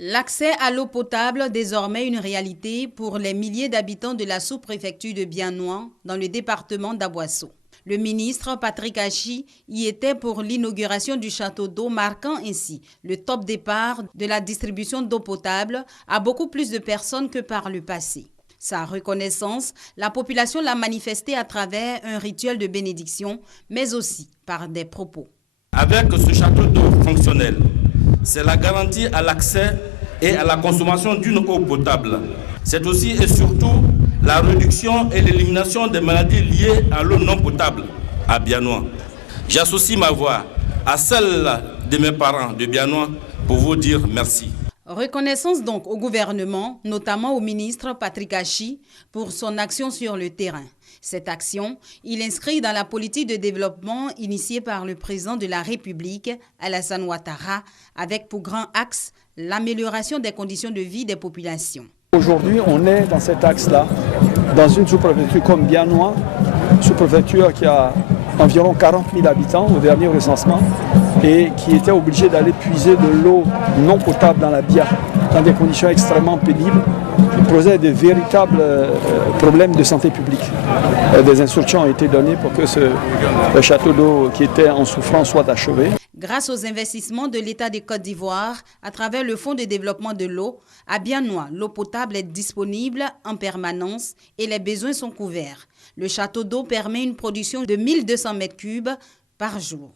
L'accès à l'eau potable, désormais une réalité pour les milliers d'habitants de la sous-préfecture de Bianois dans le département d'Aboisseau. Le ministre Patrick Achi y était pour l'inauguration du château d'eau, marquant ainsi le top départ de la distribution d'eau potable à beaucoup plus de personnes que par le passé. Sa reconnaissance, la population l'a manifestée à travers un rituel de bénédiction, mais aussi par des propos. Avec ce château d'eau fonctionnel, c'est la garantie à l'accès et à la consommation d'une eau potable. C'est aussi et surtout la réduction et l'élimination des maladies liées à l'eau non potable à Bianois. J'associe ma voix à celle de mes parents de Bianois pour vous dire merci. Reconnaissance donc au gouvernement, notamment au ministre Patrick Achi, pour son action sur le terrain. Cette action, il inscrit dans la politique de développement initiée par le président de la République, Alassane Ouattara, avec pour grand axe l'amélioration des conditions de vie des populations. Aujourd'hui, on est dans cet axe-là, dans une sous-préfecture comme Bianois, sous-préfecture qui a environ 40 000 habitants au dernier recensement et qui était obligée d'aller puiser de l'eau non potable dans la Bia, dans des conditions extrêmement pénibles, qui posaient de véritables problèmes de santé publique. Des instructions ont été données pour que le château d'eau qui était en souffrance soit achevé. Grâce aux investissements de l'État de Côte d'Ivoire, à travers le Fonds de développement de l'eau, à Bianois, l'eau potable est disponible en permanence et les besoins sont couverts. Le château d'eau permet une production de 1200 m3 par jour.